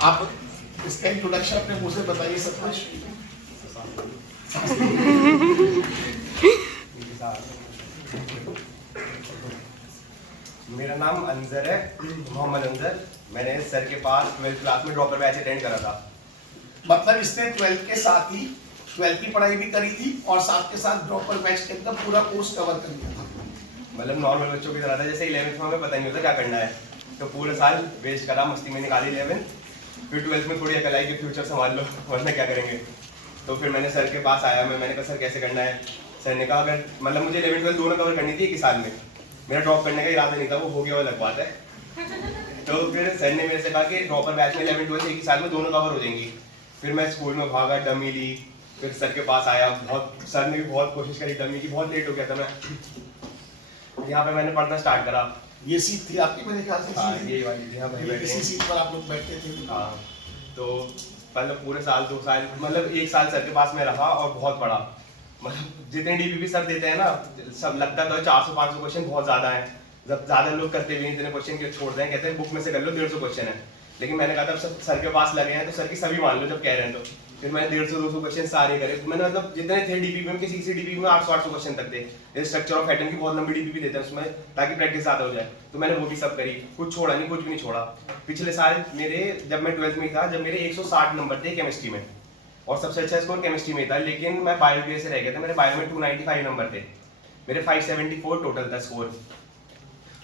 आप इसका इंट्रोडक्शन अपने मुंह से बताइए सब कुछ। मेरा नाम अंजर है, मोहम्मद अंजर। मैंने सर के पास 12th क्लास में ड्रॉपर बैच अटेंड करा था। मतलब इसने 12th के साथ ही 12th की पढ़ाई भी करी थी और साथ के साथ ड्रॉपर बैच के अंदर पूरा कोर्स कवर कर लिया था। मतलब नॉर्मल बच्चों की तरह था, जैसे 11th में हमें पता नहीं होता क्या करना है, तो पूरा साल वेस्ट करा, मस्ती में निकाली 11th। फिर 12th में थोड़ी अकल आई कि फ्यूचर संभाल लो वरना क्या करेंगे। तो फिर मैंने सर के पास आया, मैंने कहा सर कैसे करना है। सर ने कहा अगर मतलब मुझे 11th 12th दोनों कवर करनी थी एक ही साल में, मेरा ड्रॉप करने का इरादा नहीं था, वो हो गया वो अलग बात है। तो फिर सर ने मेरे से कहा कि ड्रॉपर बैच में 11th 12th एक ही साल में दोनों कवर हो जाएंगी। फिर मैं स्कूल में भागा, डमी ली, फिर सर के पास आया, बहुत सर ने भी बहुत कोशिश करी डमी की, बहुत लेट हो गया था मैं। यहाँ पे मैंने पढ़ना स्टार्ट करा। ये सीट थी आपकी मेरे ख्याल से। हाँ ये वाली थी, हाँ भाई बैठे इसी हैं। सीट पर आप लोग बैठते थे। हाँ तो मतलब पूरे साल 2 साल मतलब 1 साल सर के पास में रहा और बहुत पढ़ा। मतलब जितने डीपीपी सर देते हैं ना, सब लगता तो 400-500 क्वेश्चन बहुत ज़्यादा है। जब ज़्यादा लोग करते भी नहीं इतने क्वेश्चन के छोड़ दें, कहते हैं बुक में से कर लो 150 क्वेश्चन है। लेकिन मैंने कहा था सर के पास लगे हैं तो सर की सभी मान लो जब कह रहे हैं तो। फिर मैंने 150-200 क्वेश्चन सारे करे। मैंने मतलब जितने थे डीपीपी में, किसी डीपीपी में 800-800 क्वेश्चन तक थे। जैसे स्ट्रक्चर ऑफ एटम की बहुत लंबी डीपीपी देते हैं उसमें, ताकि प्रैक्टिस ज़्यादा हो जाए। तो मैंने वो भी सब करी, कुछ छोड़ा नहीं, कुछ भी नहीं छोड़ा। पिछले साल मेरे, जब मैं 12th में था, जब मेरे 160 नंबर थे केमिस्ट्री में, और सबसे अच्छा स्कोर केमिस्ट्री में था, लेकिन मैं बायो के से रह गया था। मेरे बायो में 295 नंबर थे, मेरे 574 टोटल था स्कोर।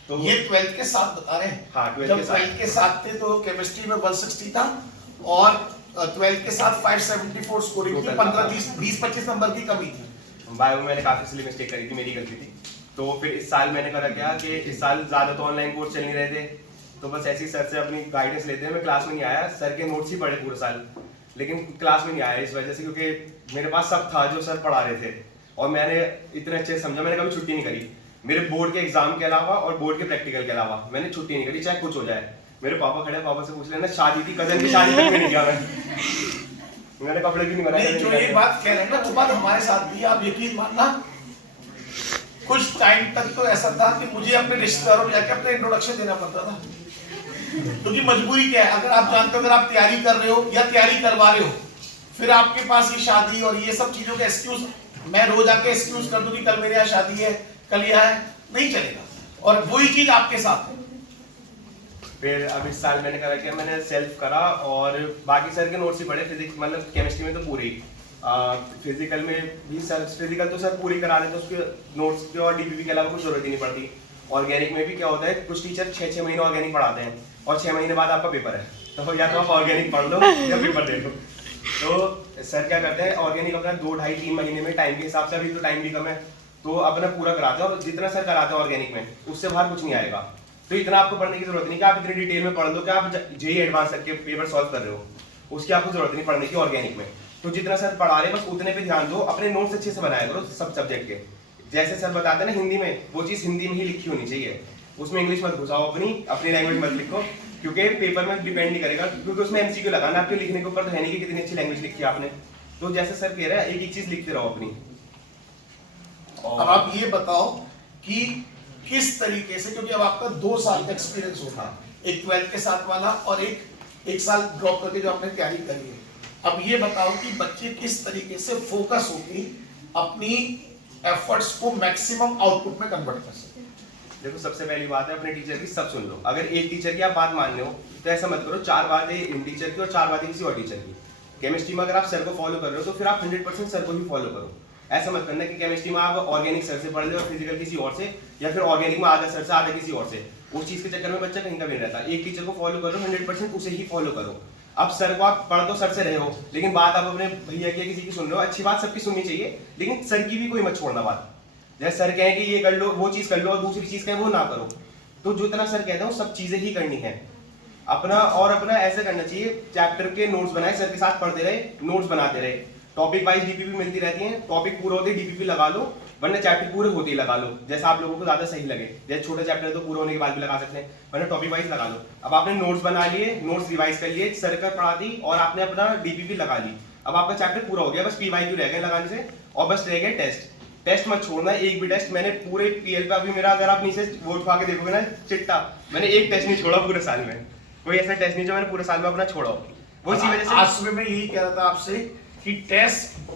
तो ये 12th के साथ बता रहे हैं। हाँ, 12th जब के साथ। 12th के साथ थे तो केमिस्ट्री में 160 था और 12th के साथ 574 स्कोरिंग थी, 15-20-25 नंबर की कमी थी। बायो में मैंने काफी सिली मिस्टेक करी थी, मेरी गलती थी। तो फिर इस साल मैंने करा क्या कि इस साल ज़्यादा तो ऑनलाइन कोर्स चल नहीं रहे थे, तो बस ऐसे ही सर से अपनी गाइडेंस लेते हैं। मैं क्लास में नहीं आया, सर के नोट्स ही पढ़े पूरे साल, लेकिन क्लास में नहीं आया इस वजह से क्योंकि मेरे पास सब था जो सर पढ़ा रहे थे और मैंने इतने अच्छे से समझा। मैंने कभी छुट्टी नहीं करी, मेरे बोर्ड के एग्जाम के अलावा और बोर्ड के प्रैक्टिकल के अलावा मैंने छुट्टी नहीं करी, चाहे कुछ हो जाए। मेरे पापा खड़े, पापा से पूछ लेना, शादी थी, कजन की शादी तक में नहीं गया मैंने कपड़े भी नहीं बनाए। नहीं, जो ये बात कह रहे हैं ना वो बात हमारे साथ भी, आप यकीन मानना कुछ टाइम तक तो ऐसा था कि मुझे अपने रिश्तेदारों में जाके अपना इंट्रोडक्शन देना पड़ता था, क्योंकि मजबूरी क्या है, अगर आप जानते हो अगर आप तैयारी कर रहे हो या तैयारी करवा रहे हो, फिर आपके पास ये शादी और ये सब चीजों का एक्सक्यूज, मैं रोज आके एक्सक्यूज कर दूं कि कल मेरे यहाँ शादी है, कल यहाँ है, नहीं चलेगा। और वही चीज आपके साथ है। फिर अब इस साल मैंने करा क्या, मैंने सेल्फ करा और बाकी सर के नोट्स ही पढ़े। फिजिक्स मतलब केमिस्ट्री में तो पूरी, फिजिकल में भी सर, फिजिकल तो सर पूरी करा देते, उसके नोट्स के और डीपीपी के अलावा कुछ जरूरत ही नहीं पड़ती। ऑर्गेनिक में भी क्या होता है, कुछ टीचर 6-6 महीने ऑर्गेनिक पढ़ाते हैं और 6 महीने बाद आपका पेपर है, तो या तो आप ऑर्गेनिक पढ़ लो या पेपर दे लो। तो सर क्या करते हैं, ऑर्गेनिक अपना 2-2.5-3 महीने में, टाइम के हिसाब से अभी तो टाइम भी कम है, तो अपना पूरा कराते हैं। और जितना सर कराते हैं ऑर्गेनिक में, उससे बाहर कुछ नहीं आएगा। तो इतना आपको पढ़ने की जरूरत नहीं कि आप इतनी डिटेल में पढ़ लो कि आप जेई एडवांस तक के पेपर सॉल्व कर रहे हो, उसकी आपको जरूरत नहीं पढ़ने की ऑर्गेनिक में। तो जितना सर पढ़ा रहे हैं बस उतने पे ध्यान दो, अपने नोट्स अच्छे से बनाया करो सब सब्जेक्ट के। जैसे सर बताते हैं ना हिंदी में, वो चीज़ हिंदी में ही लिखी होनी चाहिए, उसमें इंग्लिश मत घुसाओ, अपनी लैंग्वेज मत लिखो, क्योंकि पेपर में डिपेंड नहीं करेगा, क्योंकि उसमें एमसीक्यू लगाना, आपके लिखने के ऊपर तो है नहीं कि कितनी अच्छी लैंग्वेज लिखी है आपने। तो जैसे सर कह रहा है, एक एक चीज़ लिखते रहो अपनी। अब आप ये बताओ कि किस तरीके से, क्योंकि अब आपका 2 साल का एक्सपीरियंस होगा, एक 12th के साथ वाला और एक साल ड्रॉप करके जो आपने तैयारी करी है। अब ये बताओ कि बच्चे किस तरीके से फोकस होकर अपनी एफर्ट्स को मैक्सिमम आउटपुट में कन्वर्ट कर सकते हैं। देखो सबसे पहली बात है, अपने टीचर की सब सुन लो। अगर एक टीचर की आप बात मान लो तो ऐसा मत करो 4 बातें इन टीचर की और 4 बातें किसी और टीचर की। केमिस्ट्री में अगर आप सर को फॉलो कर रहे हो तो फिर आप 100% सर को ही फॉलो करो। ऐसा मत करना कि केमिस्ट्री में आप ऑर्गेनिक सर से पढ़ लो और फिजिकल किसी और से, या फिर ऑर्गेनिक में आधा सर से आधा किसी और से। उस चीज़ के चक्कर में बच्चा कहीं का नहीं रहता। एक टीचर को फॉलो करो, 100% उसे ही फॉलो करो। अब सर को आप पढ़ तो सर से रहे हो, लेकिन बात आप अपने भैया की किसी की सुन रहे हो, अच्छी बात सबकी सुननी चाहिए, लेकिन सर की भी कोई मत छोड़ना बात। जैसे सर कहें कि ये कर लो, वो चीज़ कर लो, और दूसरी चीज़ कहें वो ना करो। तो जो इतना सर कहते हैं वो सब चीज़ें ही करनी है अपना। और अपना ऐसे करना चाहिए, चैप्टर के नोट्स बनाए, सर के साथ पढ़ते रहे, नोट्स बनाते रहे, टॉपिक वाइज डीपीपी मिलती रहती है, टॉपिक पूरा होते डीपीपी लगा लो, वरना चैप्टर पूरे होते ही लगा लो, जैसा आप लोगों को ज्यादा सही लगे। जैसे छोटा चैप्टर है तो पूरा होने के बाद भी लगा सकते हैं, वरना टॉपिक वाइज लगा लो। अब आपने नोट्स बना लिए, नोट्स रिवाइज कर लिए, सर का पढ़ा दी और आपने अपना डीपीपी लगा ली। अब आपका चैप्टर पूरा हो गया, बस पीवाईक्यू रह गए लगाने से, और बस रह गए टेस्ट। टेस्ट मत छोड़ना, एक भी टेस्ट। मैंने पूरे पीएल पे अभी मेरा, अगर आप नीचे वो उठवा के देखोगे ना चिट्टा, मैंने एक टेस्ट नहीं छोड़ा पूरे साल में। कोई ऐसा टेस्ट नहीं जो मैंने पूरे साल में अपना छोड़ा हो। वो इसी वजह से आज सुबह मैं यही कह रहा था आपसे कि टेस्ट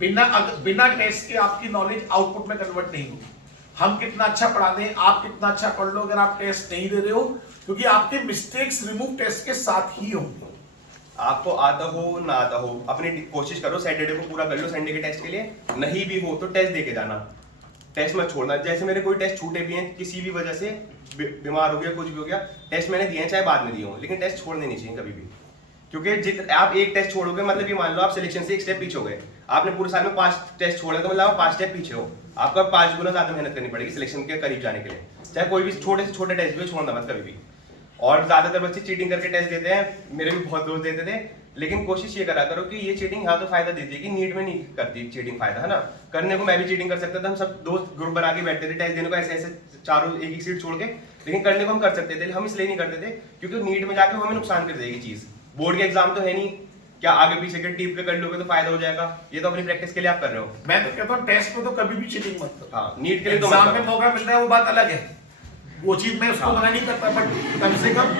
बिना टेस्ट के आपकी नॉलेज आउटपुट में कन्वर्ट नहीं होगी। हम कितना अच्छा पढ़ा दें, आप कितना अच्छा पढ़ लो, अगर आप टेस्ट नहीं दे रहे हो, क्योंकि आपके मिस्टेक्स रिमूव टेस्ट के साथ ही होंगे। आपको आता हो ना आता हो, अपनी कोशिश करो, सैटरडे को पूरा कर लो संडे के टेस्ट के लिए। नहीं भी हो तो टेस्ट दे के जाना, टेस्ट मत छोड़ना। जैसे मेरे कोई टेस्ट छूटे भी हैं किसी भी वजह से, बीमार हो गया, कुछ भी हो गया, टेस्ट मैंने दिए हैं चाहे बाद में दिए हों, लेकिन टेस्ट छोड़ने नहीं चाहिए कभी भी। क्योंकि आप एक टेस्ट छोड़ोगे मतलब ये मान लो आप सिलेक्शन से एक स्टेप पीछे हो गए। आपने पूरे साल में 5 टेस्ट छोड़े तो मतलब आप 5 स्टेप पीछे हो। आपको 5 गुना ज्यादा मेहनत करनी पड़ेगी सिलेक्शन के करीब जाने के लिए। चाहे कोई भी छोटे से छोटे टेस्ट भी छोड़ना मत कभी भी। और ज्यादातर बच्चे चीटिंग करके टेस्ट देते हैं, मेरे भी बहुत दोस्त देते थे, लेकिन कोशिश ये करा करो कि ये चीटिंग यहाँ तो फायदा देती है कि नीट में नहीं करती चीटिंग फायदा, है ना। करने को मैं भी चीटिंग कर सकता था, हम सब दोस्त ग्रुप बना के बैठते थे टेस्ट देने को ऐसे ऐसे चारों एक एक सीट छोड़ के, लेकिन करने को हम कर सकते थे। हम इसलिए नहीं करते थे क्योंकि नीट में जाके हमें नुकसान कर देगी चीज। बोर्ड के एग्जाम तो है नहीं, क्या आगे पीछे के टीप पे कर लोगे तो फायदा हो जाएगा, ये तो अपनी प्रैक्टिस के लिए आप कर रहे हो। मैं तो कहता हूँ टेस्ट में तो कभी भी चीटिंग मत करो। हाँ, नीट के लिए तो एग्जाम में मौका मिल रहा है वो बात अलग है, वो चीज मैं उसको मना नहीं करता, बट कम से कम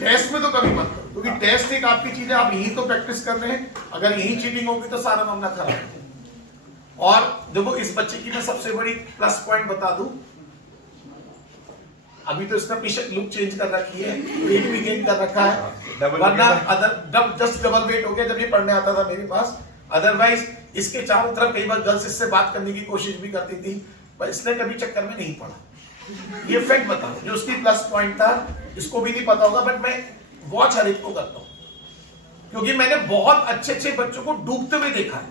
टेस्ट में तो कभी मत करो, क्योंकि टेस्ट एक आपकी चीज है, आप यही तो प्रैक्टिस कर रहे हैं। अगर यही चीटिंग होगी तो सारा मामला खराब है। और देखो इस बच्चे की मैं सबसे बड़ी प्लस पॉइंट बता दूं, अभी तो इसने अपनी लुक चेंज कर रखी है, वेट भी गेन कर रखा है, वरना अदर जस्ट डबल वेट हो गया जब ये पढ़ने आता था मेरे पास। अदरवाइज इसके चारों तरफ कई बार गर्ल्स इससे बात करने की कोशिश भी करती थी, पर इसने कभी चक्कर में नहीं पड़ा। ये फैक्ट बताओ जो उसकी प्लस पॉइंट था, इसको भी नहीं पता होगा, बट मैं वॉच हर एक को करता हूं, क्योंकि मैंने बहुत अच्छे अच्छे बच्चों को डूबते हुए देखा है।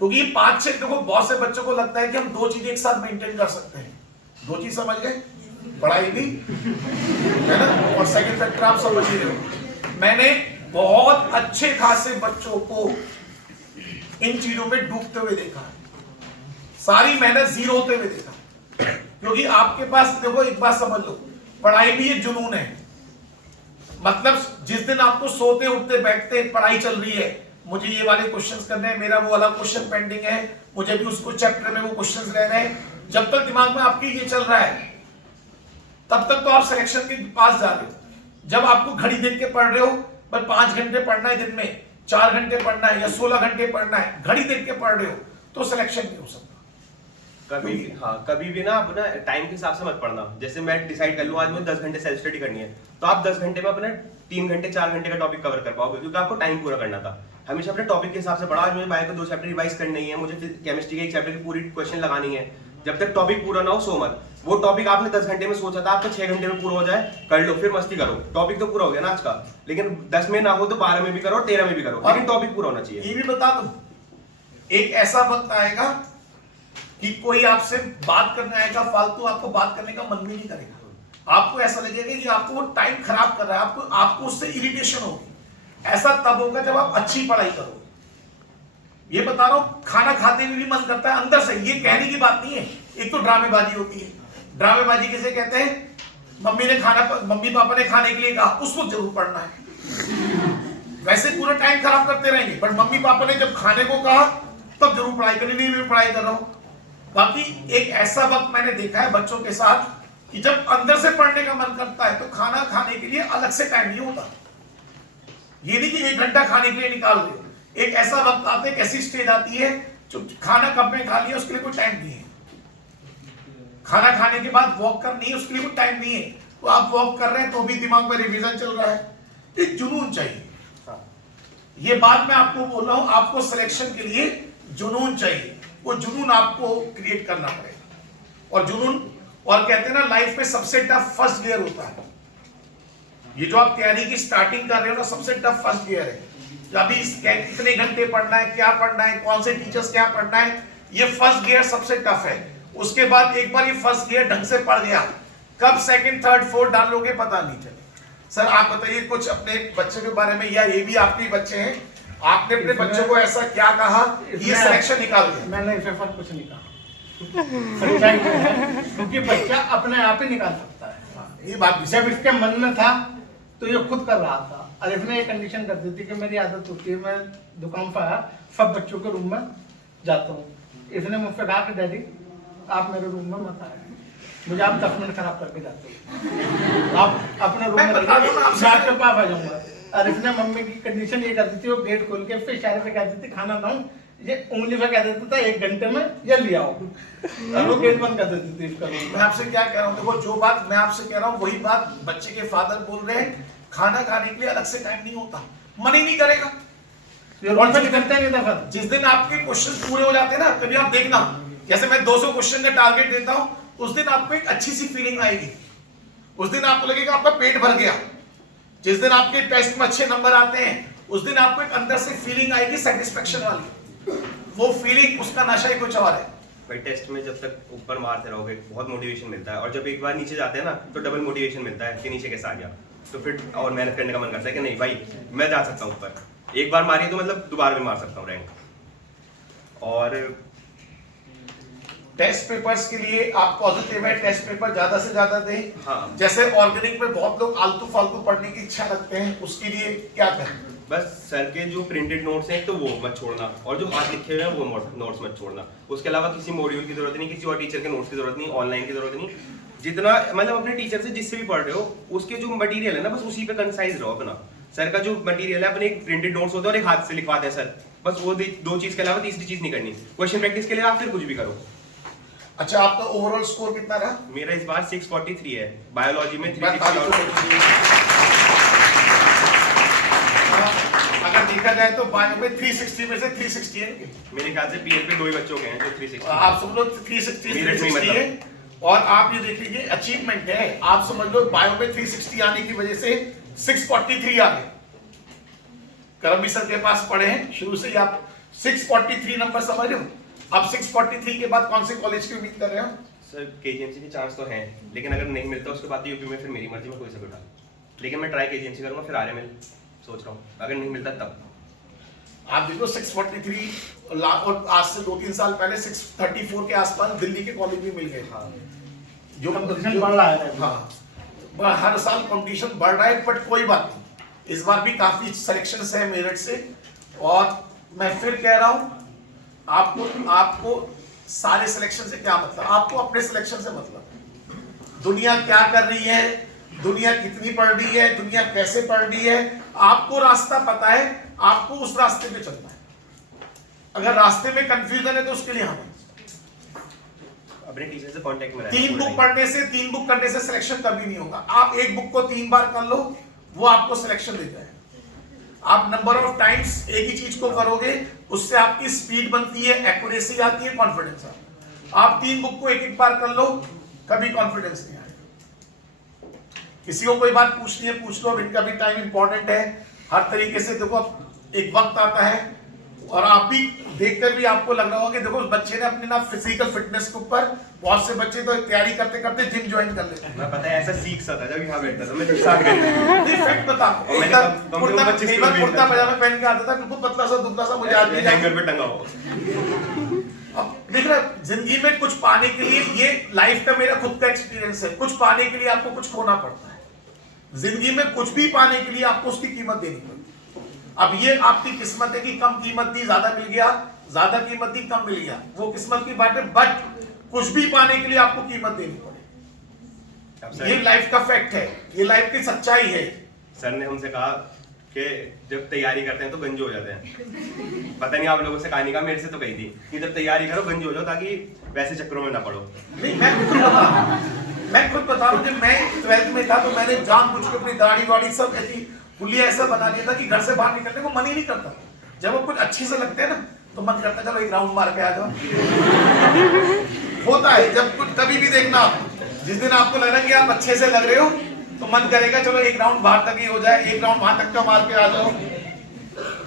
क्योंकि 5-6 देखो बहुत से बच्चों को लगता है कि हम 2 चीजें एक साथ मेंटेन कर सकते हैं। 2 चीज समझ गए, पढ़ाई भी है ना, और सेकंड फैक्टर आप समझ ही रहे हो। मैंने बहुत अच्छे खासे बच्चों को इन चीजों पे डूबते हुए देखा है, सारी मेहनत जीरो होते हुए देखा। क्योंकि आपके पास देखो एक बात समझ लो, पढ़ाई भी एक जुनून है। मतलब जिस दिन आपको सोते उठते बैठते पढ़ाई चल रही है, मुझे ये वाले क्वेश्चंस करने हैं, मेरा वो वाला क्वेश्चन पेंडिंग है, मुझे भी उसको चैप्टर में वो क्वेश्चंस रह रहे हैं, जब तक दिमाग में आपके ये चल रहा है तब तक तो आप सिलेक्शन के पास जा रहे हो। जब आपको घड़ी देख के पढ़ रहे हो, पर 5 घंटे पढ़ना है दिन में, 4 घंटे पढ़ना है या 16 घंटे पढ़ना है, घड़ी देख के पढ़ रहे हो, तो सिलेक्शन नहीं हो सकता कभी भी। हाँ, कभी भी ना अपना टाइम के हिसाब से मत पढ़ना। जैसे मैं डिसाइड कर लूँ आज मुझे 10 घंटे सेल्फ स्टडी करनी है, तो आप 10 घंटे में अपना 3 घंटे 4 घंटे का टॉपिक कवर कर पाओगे, क्योंकि आपको टाइम पूरा करना था। हमेशा अपने टॉपिक के हिसाब से पढ़ा। आज मुझे बायो के 2 चैप्टर रिवाइज करनी है, मुझे केमिस्ट्री के 1 चैप्टर की पूरी क्वेश्चन लगानी है। जब तक टॉपिक पूरा ना हो सो मत। वो टॉपिक आपने 10 घंटे में सोचा था, आपको 6 घंटे में पूरा हो जाए, कर लो, फिर मस्ती करो। टॉपिक तो पूरा हो गया ना आज का, लेकिन 10 में ना हो तो 12 में भी करो, 13 में भी करो, लेकिन टॉपिक पूरा होना चाहिए। ये भी बता दूं, एक ऐसा वक्त आएगा कि कोई आपसे बात करने आएगा फालतू, आपको बात करने का मन भी नहीं करेगा। आपको ऐसा लगेगा कि आपको वो टाइम खराब कर रहा है, आपको उससे इरिटेशन होगी। ऐसा तब होगा जब आप अच्छी पढ़ाई करोगे। ये बता रहा हूं, खाना खाते हुए भी मन करता है अंदर से, ये कहने की बात नहीं है। एक तो ड्रामेबाजी होती है। ड्रामेबाजी किसे कहते हैं? मम्मी पापा ने खाने के लिए कहा, उसको जरूर पढ़ना है। वैसे पूरा टाइम खराब करते रहेंगे, पर मम्मी पापा ने जब खाने को कहा तब जरूर पढ़ाई करनी। नहीं, मैं पढ़ाई कर रहा हूं। बाकी एक ऐसा वक्त मैंने देखा है बच्चों के साथ कि जब अंदर से पढ़ने का मन करता है तो खाना खाने के लिए अलग से टाइम नहीं होता। ये नहीं कि 1 घंटा खाने के लिए निकाल दो। एक ऐसा वक्त आता है, एक ऐसी स्टेज आती है जो खाना कब में खा लिया उसके लिए कोई टाइम नहीं है। खाना खाने के बाद वॉक करनी है, उसके लिए कोई टाइम नहीं है। तो आप वॉक कर रहे हैं तो भी दिमाग में रिवीजन चल रहा है। एक जुनून चाहिए। ये बात मैं आपको बोल रहा हूं, आपको सिलेक्शन के लिए जुनून चाहिए। वो जुनून आपको क्रिएट करना पड़ेगा। और जुनून, और कहते हैं ना लाइफ में सबसे टफ फर्स्ट गियर होता है। ये जो आप तैयारी की स्टार्टिंग कर रहे हो ना, सबसे टफ फर्स्ट गियर है। अभी कितने घंटे पढ़ना है, क्या पढ़ना है, कौन से टीचर्स क्या पढ़ना है, ये फर्स्ट गियर सबसे टफ है। उसके बाद एक बार ये फर्स्ट गियर ढंग से पढ़ गया, कब सेकंड थर्ड फोर्थ डालोगे पता नहीं चले। सर आप बताइए कुछ अपने बच्चे के बारे में, या ये भी आपके बच्चे हैं, आपने अपने बच्चों को ऐसा क्या कहा ये सिलेक्शन निकाल दिया? मैंने इसे सब कुछ नहीं कहा, क्योंकि बच्चा अपने आप ही निकाल सकता है। ये बात जब इसके मन में था तो ये खुद कर रहा था। और इसने एक कंडीशन कर दी थी कि मेरी आदत होती है, मैं दुकान पर आया सब बच्चों के रूम में जाता हूँ। इसने मुझसे कहा कि डैडी आप मेरे रूम में मत आए, मुझे आप 10 मिनट खराब करके जाते हो। आप अपने रूम मैं में बता दूं ना आपसे। मैं आपके पास आ जाऊंगा। और इसने मम्मी की कंडीशन ये कर दी थी, वो गेट खोल के फिर इशारे से कहती थी खाना लाऊं, ये उंगली से कह देता था 1 घंटे में जल्दी आओ, और वो गेट बंद कर देती थी इसका रूम। मैं आपसे क्या कह रहा हूँ, देखो जो बात मैं आपसे कह रहा हूँ वही बात बच्चे के फादर बोल रहे हैं, खाना खाने के लिए अलग से टाइम नहीं होता, मन ही नहीं करेगा। ये रोड पे निकलते नहीं था फिर। जिस दिन आपके क्वेश्चन पूरे हो जाते हैं ना, कभी आप देखना, जैसे मैं 200 क्वेश्चन का टारगेट देता हूं, उस दिन आपको एक अच्छी सी फीलिंग आएगी, उस दिन आपको लगेगा आपका पेट भर गया। जिस दिन आपके टेस्ट में अच्छे नंबर आते हैं, उस दिन आपको एक अंदर से फीलिंग आएगी सेटिस्फेक्शन वाली, वो फीलिंग, उसका नशा ही कुछ और है। भाई टेस्ट में जब तक ऊपर मारते रहोगे बहुत मोटिवेशन मिलता है, और जब एक बार नीचे जाते हैं ना तो डबल मोटिवेशन मिलता है कि नीचे कैसे आ गया, तो फिर और मेहनत करने का मन करता है कि नहीं भाई मैं जा सकता हूँ ऊपर, एक बार मारी तो मतलब दोबारा भी मार सकता हूँ रैंक। और टेस्ट पेपर्स के लिए आप पॉजिटिव है, टेस्ट पेपर ज्यादा से ज्यादा दें। हाँ। जैसे ऑर्गेनिक में बहुत लोग आलतू फालतू पढ़ने की इच्छा रखते हैं, उसके लिए क्या करें? बस सर के जो प्रिंटेड नोट्स हैं तो वो मत छोड़ना, और जो हाथ लिखे हुए हैं वो नोट्स मत छोड़ना। उसके अलावा किसी मॉड्यूल की जरूरत नहीं, किसी और टीचर के नोट्स की जरूरत नहीं, ऑनलाइन की जरूरत नहीं। जितना मतलब अपने टीचर से जिससे भी पढ़ रहे हो उसके जो मटेरियल है ना, बस उसी पे कंसाइज रहो अपना। सर का जो मटेरियल है अपने एक प्रिंटेड नोट्स होते हैं और एक हाथ से लिखवाते हैं सर, बस वो 2 चीज के अलावा तीसरी चीज नहीं करनी। क्वेश्चन प्रैक्टिस के लिए आप फिर कुछ भी करो। अच्छा, आपका ओवरऑल स्कोर कितना रहा? मेरा इस बार 643 है, बायोलॉजी में मैं 360। अगर देखा जाए तो बायो में 360 में से 360 है। मेरे ख्याल से पीएल पे 2 ही बच्चों के हैं जो 360। आप समझ लो 360 मेरिट में 360 है, और आप ये देख लीजिए अचीवमेंट है। आप समझ लो बायो में 360 आने की वजह से 643 आ गए। करमबीर सर के पास पढ़े हैं शुरू से ही, आप 643 नंबर समझ रहे हो। अब 643 के बाद कौन से कॉलेज की उम्मीद कर रहे हो? सर केजीएमसी के चांस तो हैं, लेकिन अगर नहीं मिलता उसके बाद यूपी में फिर मेरी मर्जी में कोई सा उठा, लेकिन मैं ट्राई केजीएमसी करूंगा, फिर आरएमएल सोच रहा हूँ, अगर नहीं मिलता तब। आप देखो 643 और आज से 2-3 साल पहले 634 के आसपास दिल्ली के कॉलेज भी मिल गए। हाँ। जो कंपटीशन बढ़ रहा है। हाँ, हर साल कंपटीशन बढ़ रहा है, बट कोई बात नहीं, इस बार भी काफी सिलेक्शन है मेरिट से। और मैं फिर कह रहा हूँ, आपको सारे सिलेक्शन से क्या मतलब, आपको अपने सिलेक्शन से मतलब। दुनिया क्या कर रही है, दुनिया कितनी पढ़ रही है, दुनिया कैसे पढ़ रही है, आपको रास्ता पता है, आपको उस रास्ते पे चलना है। अगर रास्ते में कंफ्यूजन है तो उसके लिए हम अपने टीचर से कांटेक्ट में 3 बुक पढ़ने से 3 बुक करने से सिलेक्शन कभी नहीं होगा। आप एक बुक को 3 बार कर लो, वो आपको सिलेक्शन देता है। आप नंबर ऑफ टाइम्स एक ही चीज को करोगे, उससे आपकी स्पीड बनती है, एक्यूरेसी आती है, कॉन्फिडेंस आता है। आप 3 बुक को एक बार कर लो, कभी कॉन्फिडेंस नहीं आएगा। किसी को कोई बात पूछनी है पूछ लो, इनका भी टाइम इंपॉर्टेंट है। हर तरीके से देखो, एक वक्त आता है, और आप भी देखकर भी आपको लग रहा होगा कि देखो उस बच्चे ने अपने ना फिजिकल फिटनेस के ऊपर, बहुत से बच्चे तो तैयारी करते करते जिम ज्वाइन कर लेते हैं। मैं पता है ऐसा सीख सकता जब यहाँ बैठता था, मैं साथ कर फैक्ट बता, कुर्ता पजामा पहन के आता था, बिल्कुल पतला सा दुबला सा, मुझे आज भी हैंगर पे टंगा हो। अब देख रहा, जिंदगी में कुछ पाने के लिए, ये लाइफ का मेरा खुद का एक्सपीरियंस है, कुछ पाने के लिए आपको कुछ खोना पड़ता है। जिंदगी में कुछ भी पाने के लिए आपको उसकी कीमत देनी पड़ती है। अब ये आपकी किस्मत है कि कम कीमत दी ज्यादा मिल गया, ज्यादा कीमत दी कम मिल गया, वो किस्मत की बात है, बट कुछ भी पाने के लिए आपको कीमत देनी पड़ेगी। ये लाइफ का फैक्ट है, ये लाइफ की सच्चाई है। सर ने हमसे कहा कि जब तैयारी करते हैं तो गंजे हो जाते हैं। पता नहीं आप लोगों से कहानी का, मेरे से तो कही थी कि जब तैयारी करो गंजे हो जाओ, ताकि वैसे चक्करों में ना पड़ो। नहीं, मैं खुद बता रहा हूँ, जब मैं 12th में था तो मैंने जानबूझ के अपनी दाढ़ी वाड़ी सब ऐसी पुलिया ऐसा बना दिया था कि घर से बाहर निकलने को मन ही नहीं करता। जब वो कुछ अच्छे से लगते हैं ना, तो मन करता है चलो एक राउंड मार के आ जाओ। होता है, जब कुछ कभी भी देखना, जिस दिन आपको लग रहा है कि आप अच्छे से लग रहे हो, तो मन करेगा चलो एक राउंड बाहर तक ही हो जाए, एक राउंड वहां तक का मार के आ जाओ।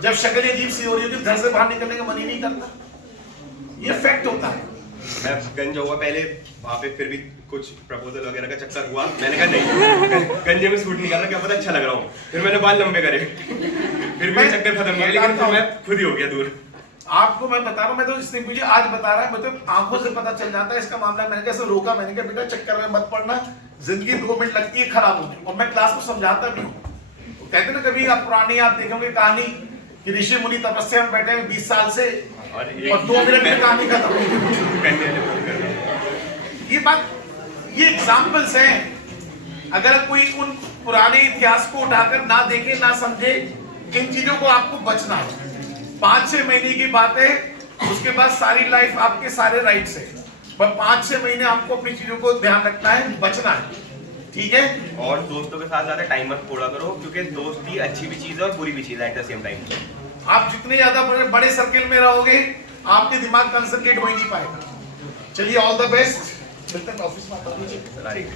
जब शक्ल अजीब सी हो रही है, घर से बाहर निकलने का मन ही नहीं करता। ये फैक्ट होता है। मैं गंजा हुआ पहले वहाँ पे, फिर भी कुछ प्रपोजल वगैरह का चक्कर हुआ, मैंने कहा नहीं गंजे में सूट नहीं कर रहा, क्या पता अच्छा लग रहा हूँ, फिर मैंने बाल लंबे करे, फिर भी चक्कर खत्म किया, लेकिन फिर मैं खुद ही हो गया दूर। आपको मैं बता रहा हूँ, मैं तो इसने मुझे आज बता रहा है, मतलब आंखों से पता चल जाता है इसका मामला। मैंने कैसे रोका, मैंने कहा बेटा चक्कर में मत पड़ना, जिंदगी 2 मिनट लगती है खराब होने, और मैं क्लास में समझाता भी हूँ। तो कहते ना कभी आप पुरानी आप देखोगे कहानी कि ऋषि मुनि तपस्या में बैठे हैं 20 साल से, और 2 मिनट में कहानी खत्म हो गई। ये बात ये एग्जाम्पल्स हैं। अगर कोई उन पुराने इतिहास को उठाकर ना देखे ना समझे, इन चीजों को आपको बचना है। 5-6 महीने की बात है, उसके बाद सारी लाइफ आपके सारे राइट्स है, पर 5-6 महीने आपको अपनी चीजों को ध्यान रखना है, बचना है, ठीक है। और दोस्तों के साथ ज्यादा टाइम मत फोड़ा करो, क्योंकि दोस्ती अच्छी भी चीज है और बुरी भी चीज है एट द सेम टाइम। आप जितने ज्यादा बड़े सर्किल में रहोगे, आपके दिमाग कंसंट्रेट हो ही नहीं पाएगा। चलिए, ऑल द बेस्ट, मिलते हैं ऑफिस में। ठीक है।